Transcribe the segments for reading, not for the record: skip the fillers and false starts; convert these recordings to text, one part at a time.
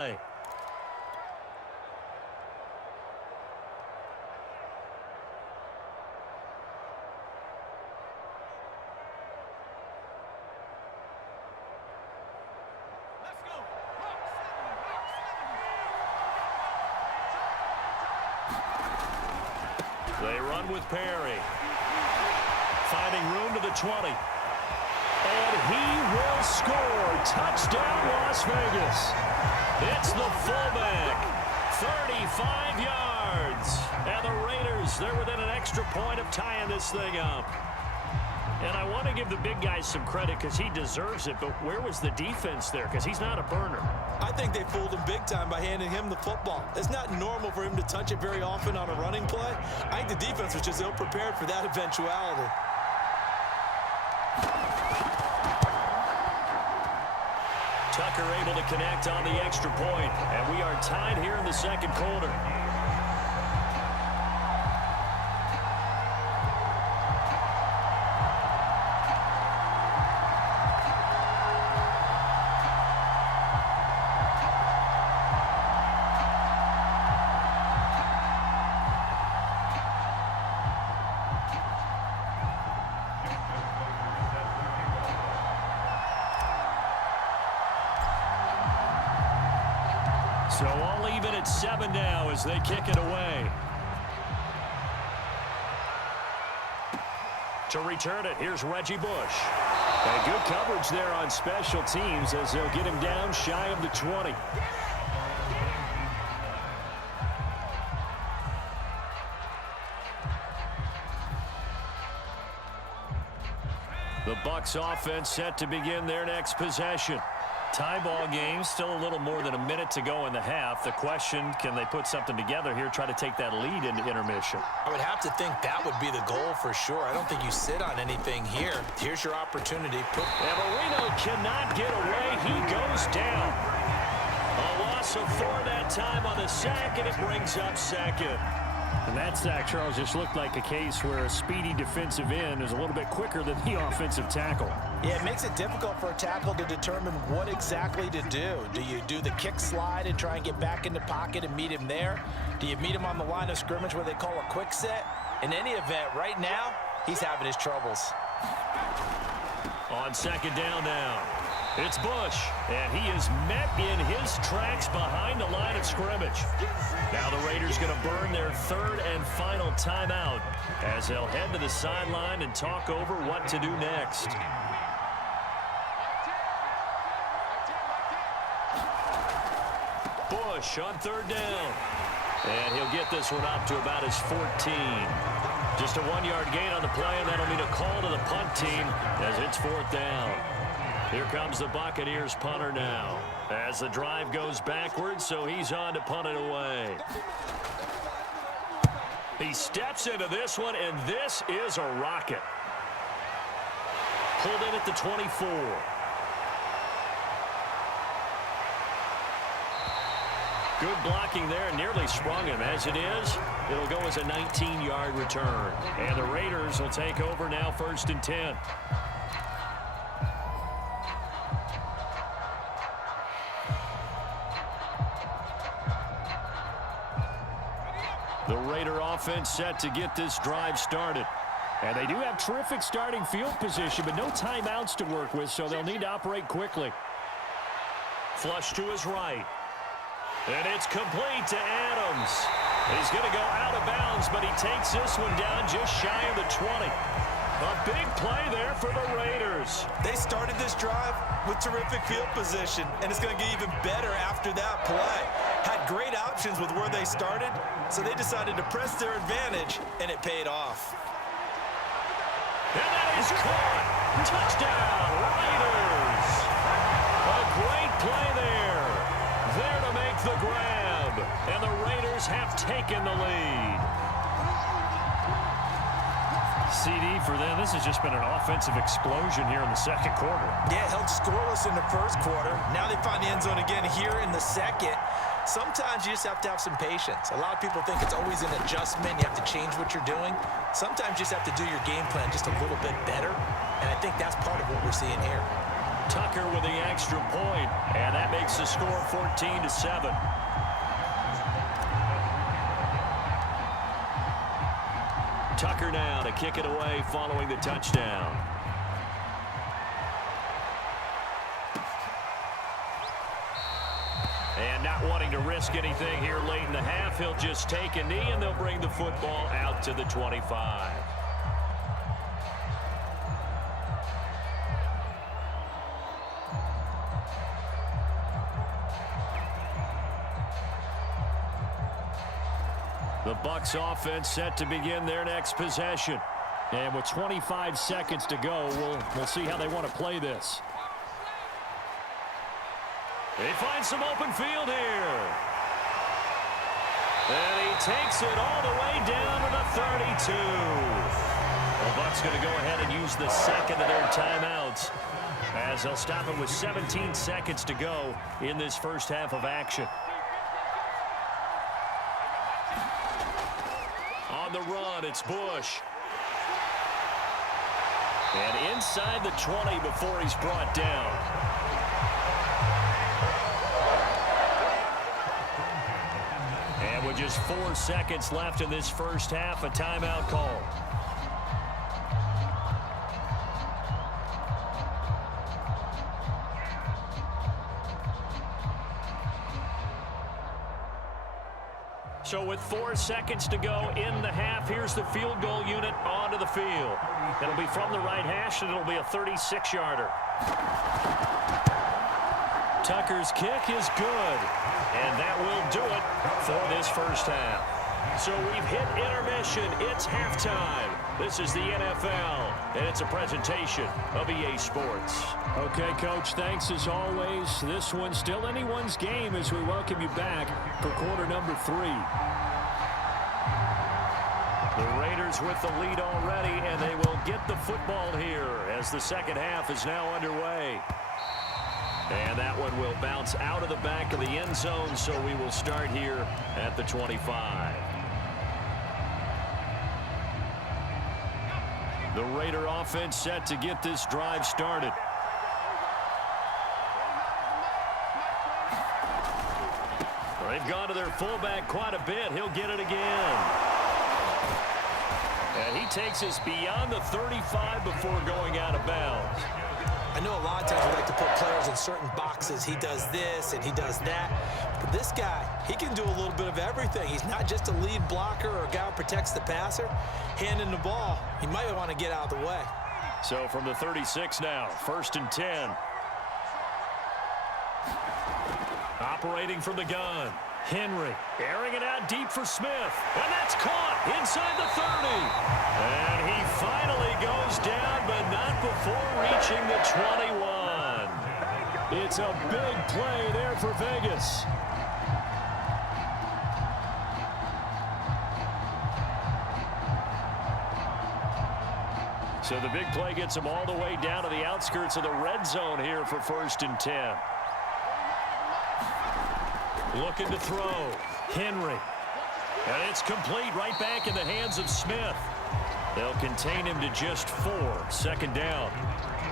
They run with Perry. Finding room to the 20. And he will score. Touchdown, Las Vegas. It's the fullback. 35 yards. And the Raiders, they're within an extra point of tying this thing up. And I want to give the big guys some credit because he deserves it, but where was the defense there? Because he's not a burner. I think they fooled him big time by handing him the football. It's not normal for him to touch it very often on a running play. I think the defense was just ill-prepared for that eventuality. Tucker able to connect on the extra point, and we are tied here in the second quarter. So all even at 7 now as they kick it away. To return it, here's Reggie Bush. And good coverage there on special teams as they'll get him down shy of the 20. The Bucs offense set to begin their next possession. Tie ball game, still a little more than a minute to go in the half. The question, can they put something together here, try to take that lead into intermission? I would have to think that would be the goal for sure. I don't think you sit on anything here. Here's your opportunity. And Marino cannot get away. He goes down. A loss of 4 that time on the sack, and it brings up second. And that sack, Charles, just looked like a case where a speedy defensive end is a little bit quicker than the offensive tackle. Yeah, it makes it difficult for a tackle to determine what exactly to do. Do you do the kick slide and try and get back in the pocket and meet him there? Do you meet him on the line of scrimmage where they call a quick set? In any event, right now, he's having his troubles. On second down now, it's Bush, and he is met in his tracks behind the line of scrimmage. Now the Raiders going to burn their third and final timeout as they'll head to the sideline and talk over what to do next. Bush on third down. And he'll get this one up to about his 14. Just a 1-yard gain on the play, and that'll mean a call to the punt team as it's 4th down. Here comes the Buccaneers punter now as the drive goes backwards, so he's on to punt it away. He steps into this one, and this is a rocket. Pulled in at the 24. Good blocking there, nearly sprung him. As it is, it'll go as a 19-yard return. And the Raiders will take over now, 1st and 10. The Raider offense set to get this drive started. And they do have terrific starting field position, but no timeouts to work with, so they'll need to operate quickly. Flush to his right. And it's complete to Adams. He's going to go out of bounds, but he takes this one down just shy of the 20. A big play there for the Raiders. They started this drive with terrific field position, and it's going to get even better after that play. Had great options with where they started, so they decided to press their advantage, and it paid off. And that is caught. Touchdown, Raiders. A great play there. There to make the grab. And the Raiders have taken the lead. CD for them, this has just been an offensive explosion here in the second quarter. Yeah, held scoreless in the first quarter. Now they find the end zone again here in the second. Sometimes you just have to have some patience. A lot of people think it's always an adjustment. You have to change what you're doing. Sometimes you just have to do your game plan just a little bit better. And I think that's part of what we're seeing here. Tucker with the extra point, and that makes the score 14-7. Tucker now to kick it away following the touchdown. And not wanting to risk anything here late in the half, he'll just take a knee, and they'll bring the football out to the 25. The Bucs offense set to begin their next possession. And with 25 seconds to go, we'll see how they want to play this. They find some open field here. And he takes it all the way down to the 32. The Bucs going to go ahead and use the second of their timeouts, as they'll stop it with 17 seconds to go in this first half of action. On the run, it's Bush. And inside the 20 before he's brought down. And with just 4 seconds left in this first half, a timeout call. So with 4 seconds to go in the half, here's the field goal unit onto the field. It'll be from the right hash, and it'll be a 36-yarder. Tucker's kick is good, and that will do it for this first half. So we've hit intermission. It's halftime. This is the NFL, and it's a presentation of EA Sports. Okay, Coach, thanks as always. This one's still anyone's game as we welcome you back for quarter number 3. The Raiders with the lead already, and they will get the football here as the second half is now underway. And that one will bounce out of the back of the end zone, so we will start here at the 25. The Raider offense set to get this drive started. They've gone to their fullback quite a bit. He'll get it again. And he takes us beyond the 35 before going out of bounds. I know a lot of times we like to put players in certain boxes. He does this and he does that. But this guy, he can do a little bit of everything. He's not just a lead blocker or a guy who protects the passer. Handing the ball, he might want to get out of the way. So from the 36 now, 1st and 10. Operating from the gun. Henry airing it out deep for Smith. And that's caught inside the 30. And he finally goes down, but not before reaching the 21. It's a big play there for Vegas. So the big play gets him all the way down to the outskirts of the red zone here for 1st and 10. Looking to throw. Henry. And it's complete right back in the hands of Smith. They'll contain him to just 4. 2nd down.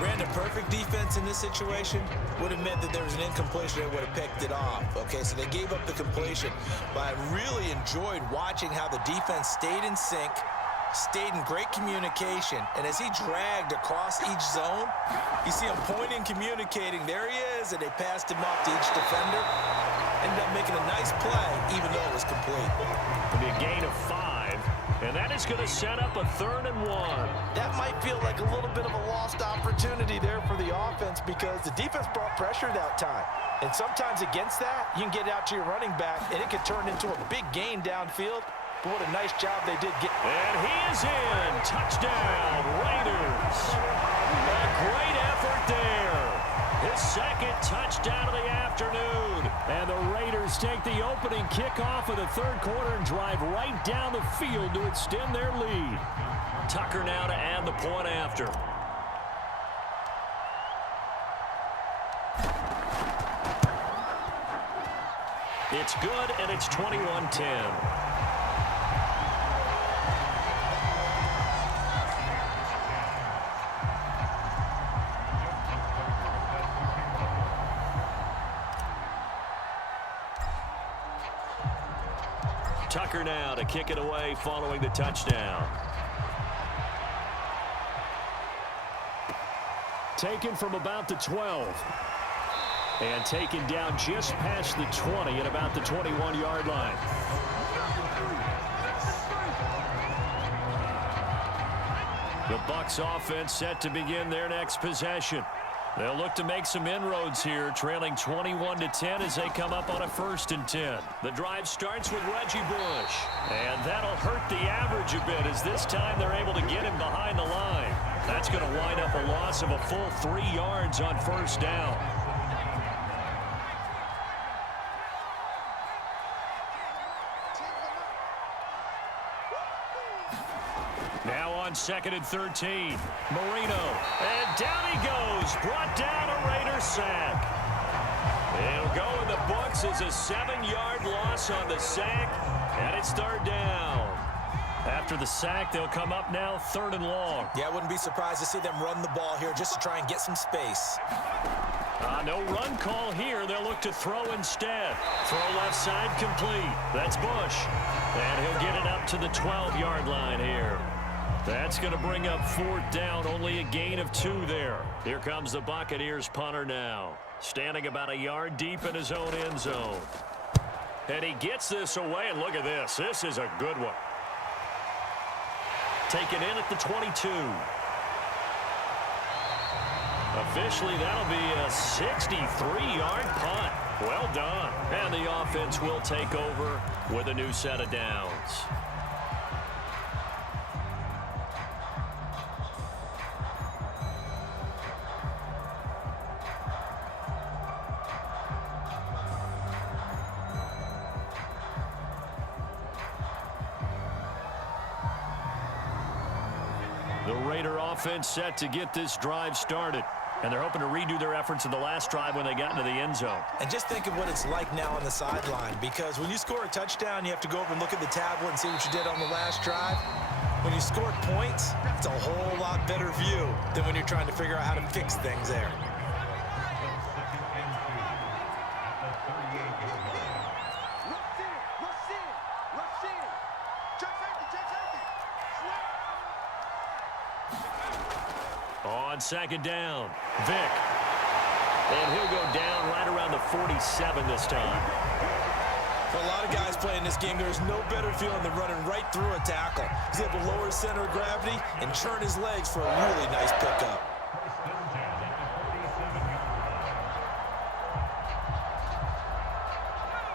Brandon, perfect defense in this situation would have meant that there was an incompletion that would have picked it off. Okay, so they gave up the completion. But I really enjoyed watching how the defense stayed in sync, stayed in great communication, and as he dragged across each zone, you see him pointing, communicating. There he is, and they passed him off to each defender. Ended up making a nice play, even though it was complete. It'll be a gain of 5, and that is going to set up a 3rd and 1. That might feel like a little bit of a lost opportunity there for the offense because the defense brought pressure that time. And sometimes against that, you can get out to your running back, and it can turn into a big gain downfield. But what a nice job they did get. And he is in. Touchdown, Raiders. A great effort there. His 2nd touchdown of the afternoon. And the Raiders take the opening kickoff of the 3rd quarter and drive right down the field to extend their lead. Tucker now to add the point after. It's good, and it's 21-10. Tucker now to kick it away following the touchdown. Taken from about the 12. And taken down just past the 20 at about the 21-yard line. The Bucs offense set to begin their next possession. They'll look to make some inroads here, trailing 21-10 as they come up on a 1st and 10. The drive starts with Reggie Bush. And that'll hurt the average a bit as this time they're able to get him behind the line. That's going to wind up a loss of a full 3 yards on 1st down. Now on 2nd and 13. Marino. And down he goes. Brought down a Raider sack. It'll go in the books as a 7-yard loss on the sack. And it's 3rd down. After the sack, they'll come up now 3rd and long. Yeah, I wouldn't be surprised to see them run the ball here just to try and get some space. No run call here. They'll look to throw instead. Throw left side complete. That's Bush. And he'll get it up to the 12-yard line here. That's going to bring up 4th down. Only a gain of 2 there. Here comes the Buccaneers punter now. Standing about a yard deep in his own end zone. And he gets this away. And look at this. This is a good one. Taken in at the 22. Officially, that'll be a 63-yard punt. Well done. And the offense will take over with a new set of downs. The Raider offense set to get this drive started. And they're hoping to redo their efforts in the last drive when they got into the end zone. And just think of what it's like now on the sideline, because when you score a touchdown, you have to go over and look at the tablet and see what you did on the last drive. When you score points, it's a whole lot better view than when you're trying to figure out how to fix things there. On 2nd down, Vic. And he'll go down right around the 47 this time. For a lot of guys playing this game, there's no better feeling than running right through a tackle. He's able to lower his center of gravity and churn his legs for a really nice pickup.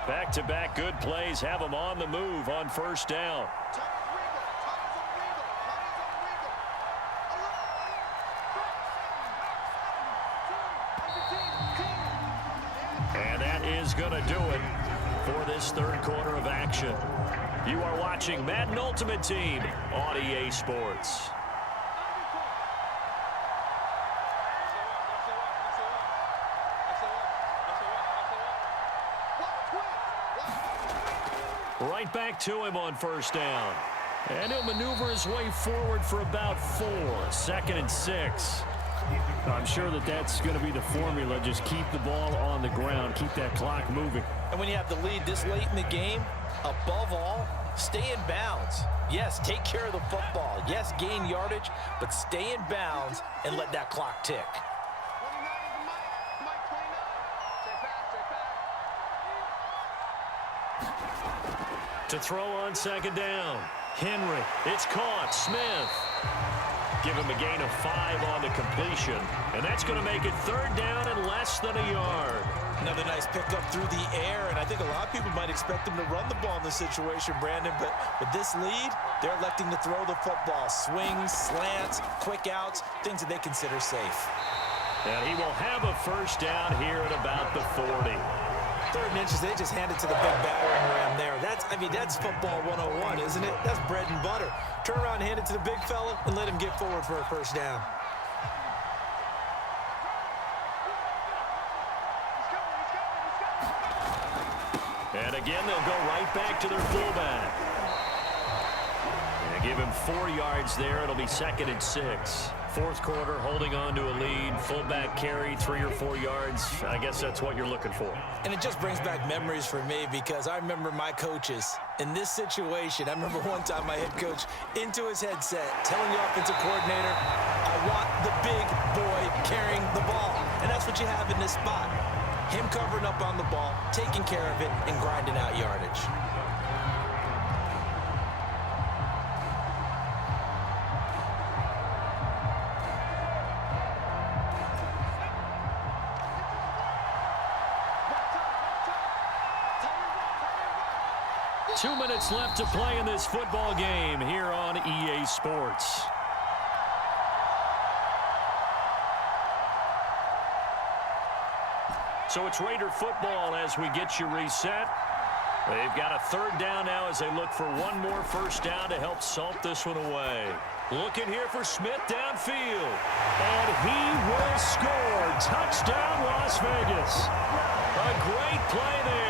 Back-to-back good plays have him on the move on 1st down. And that is going to do it for this 3rd quarter of action. You are watching Madden Ultimate Team on EA Sports. Right back to him on 1st down. And he'll maneuver his way forward for about 4. 2nd and 6. I'm sure that that's going to be the formula. Just keep the ball on the ground. Keep that clock moving. And when you have the lead this late in the game, above all, stay in bounds. Yes, take care of the football. Yes, gain yardage, but stay in bounds and let that clock tick. To throw on 2nd down. Henry. It's caught. Smith. Give him a gain of 5 on the completion. And that's going to make it 3rd down and less than a yard. Another nice pickup through the air, and I think a lot of people might expect them to run the ball in this situation, Brandon, but with this lead, they're electing to throw the football. Swings, slants, quick outs, things that they consider safe. And he will have a 1st down here at about the 40. 3rd and inches, they just hand it to the big battering ram there. That's football 101, isn't it? That's bread and butter. Turn around, hand it to the big fella, and let him get forward for a 1st down. And again, they'll go right back to their fullback. And give him 4 yards there. It'll be 2nd and 6. fourth quarter, holding on to a lead, fullback carry, 3 or 4 yards. I guess that's what you're looking for. And it just brings back memories for me because I remember my coaches in this situation. I remember one time my head coach into his headset telling the offensive coordinator, I want the big boy carrying the ball. And that's what you have in this spot. Him covering up on the ball, taking care of it, and grinding out yardage. Two minutes left to play in this football game here on EA Sports. So it's Raider football as we get you reset. They've got a third down now as they look for one more first down to help salt this one away. Looking here for Smith downfield. And he will score. Touchdown, Las Vegas. A great play there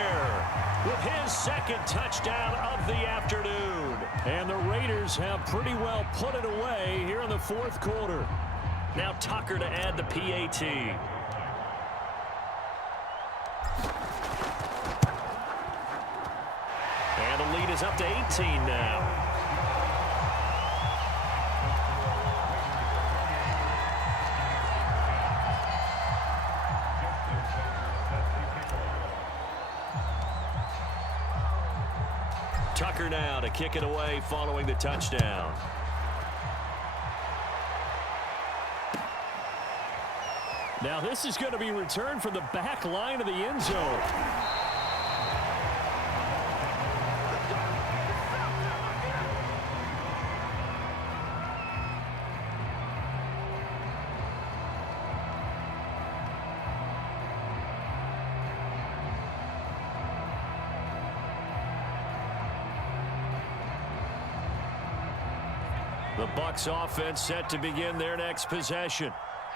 with his second touchdown of the afternoon. And the Raiders have pretty well put it away here in the fourth quarter. Now Tucker to add the PAT. And the lead is up to 18 now. Tucker now to kick it away following the touchdown. Now this is going to be returned from the back line of the end zone. The Bucs offense set to begin their next possession.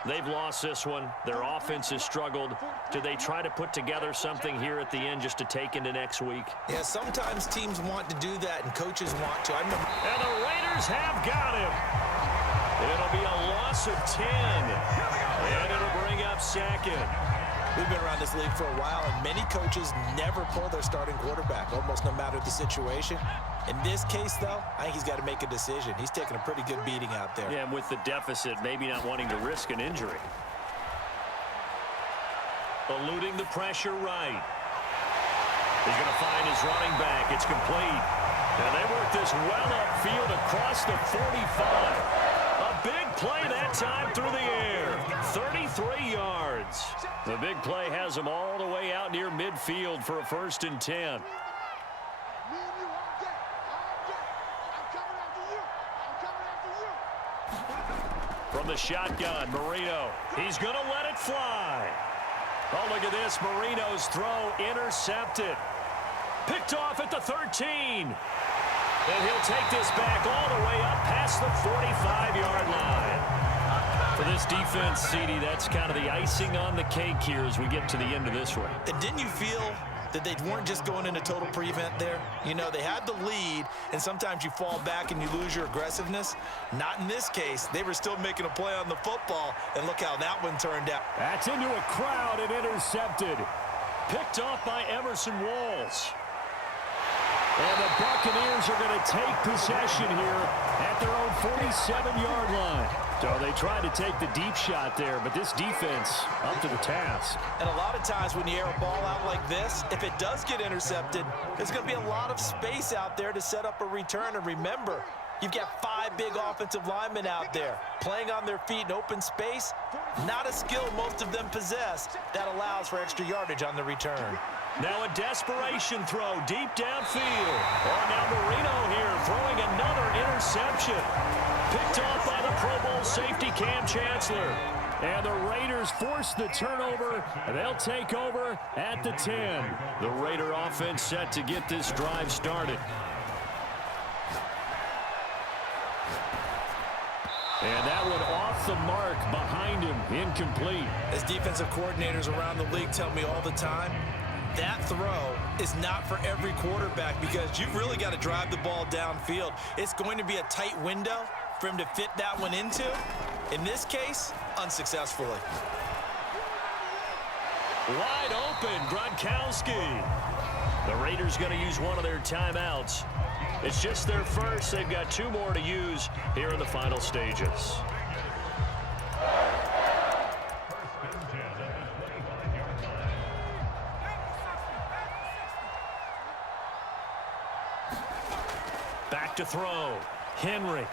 They've lost this one. Their offense has struggled. Do they try to put together something here at the end just to take into next week? Yeah, sometimes teams want to do that and coaches want to. And the Raiders have got him. It'll be a loss of 10. And it'll bring up second. We've been around this league for a while, and many coaches never pull their starting quarterback, almost no matter the situation. In this case, though, I think he's got to make a decision. He's taking a pretty good beating out there. Yeah, and with the deficit, maybe not wanting to risk an injury. Eluding the pressure right. He's going to find his running back. It's complete. And they work this well upfield across the 45. A big play that time through the air. 33 yards. The big play has him all the way out near midfield for a 1st and 10. From the shotgun, Marino. He's going to let it fly. Oh, look at this. Marino's throw intercepted. Picked off at the 13. And he'll take this back all the way up past the 45-yard line. For this defense, CD, that's kind of the icing on the cake here as we get to the end of this one. And didn't you feel that they weren't just going into total prevent there? You know, they had the lead, and sometimes you fall back and you lose your aggressiveness. Not in this case. They were still making a play on the football, and look how that one turned out. That's into a crowd and intercepted. Picked off by Emerson Walls. And the Buccaneers are going to take possession here at their own 47-yard line. So they tried to take the deep shot there, but this defense up to the task. And a lot of times when you air a ball out like this, if it does get intercepted, there's going to be a lot of space out there to set up a return. And remember, you've got 5 big offensive linemen out there playing on their feet in open space. Not a skill most of them possess that allows for extra yardage on the return. Now a desperation throw deep downfield. Oh, now Marino here throwing another interception. Picked off by the Pro Bowl safety Cam Chancellor. And the Raiders force the turnover, and they'll take over at the 10. The Raider offense set to get this drive started. And that one off the mark behind him, incomplete. As defensive coordinators around the league tell me all the time, that throw is not for every quarterback because you've really got to drive the ball downfield. It's going to be a tight window for him to fit that one into. In this case, unsuccessfully. Wide open, Gronkowski. The Raiders going to use one of their timeouts. It's just their first. They've got 2 more to use here in the final stages. Back to throw. Henry.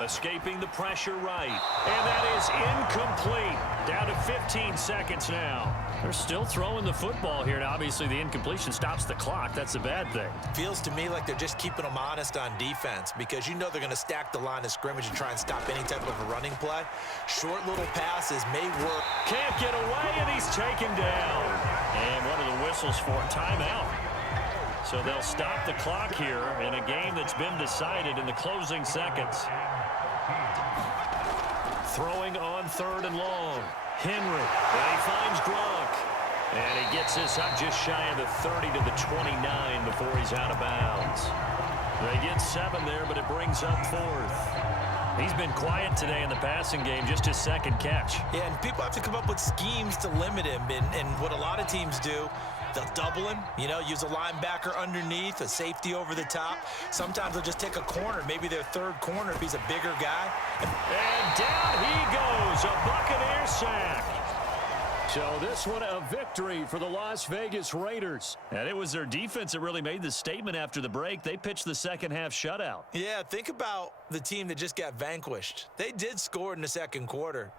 Escaping the pressure right. And that is incomplete. Down to 15 seconds now. They're still throwing the football here. Now, obviously, the incompletion stops the clock. That's a bad thing. Feels to me like they're just keeping them honest on defense because you know they're going to stack the line of scrimmage and try and stop any type of a running play. Short little passes may work. Can't get away, and he's taken down. And what are the whistles for? Timeout. So they'll stop the clock here in a game that's been decided in the closing seconds. Throwing on 3rd and long. Henry. And he finds Gronk. And he gets this up just shy of the 30 to the 29 before he's out of bounds. They get 7 there, but it brings up 4th. He's been quiet today in the passing game, just his 2nd catch. Yeah, and people have to come up with schemes to limit him. And what a lot of teams do, they'll double him, you know, use a linebacker underneath, a safety over the top. Sometimes they'll just take a corner, maybe their 3rd corner if he's a bigger guy. And down he goes, a Buccaneer sack. So this one a victory for the Las Vegas Raiders. And it was their defense that really made the statement after the break. They pitched the second half shutout. Yeah, think about the team that just got vanquished. They did score in the 2nd quarter.